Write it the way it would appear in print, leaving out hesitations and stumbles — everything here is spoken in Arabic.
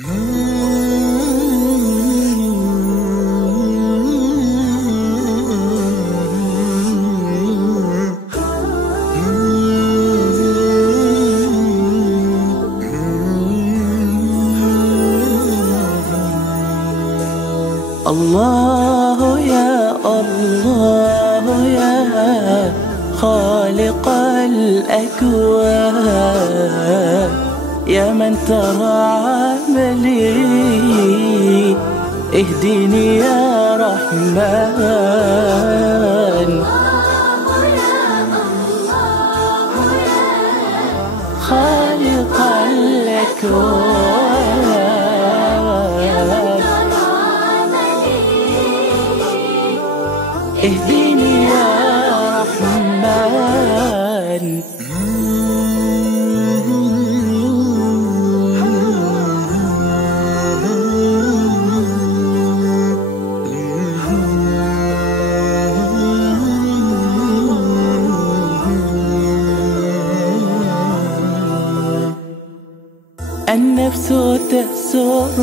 الله يا الله يا خالق الأكوان، يا من ترى عملي اهدني يا رحمن. خالق الأكوان اهدني يا رحمن. النفس تسر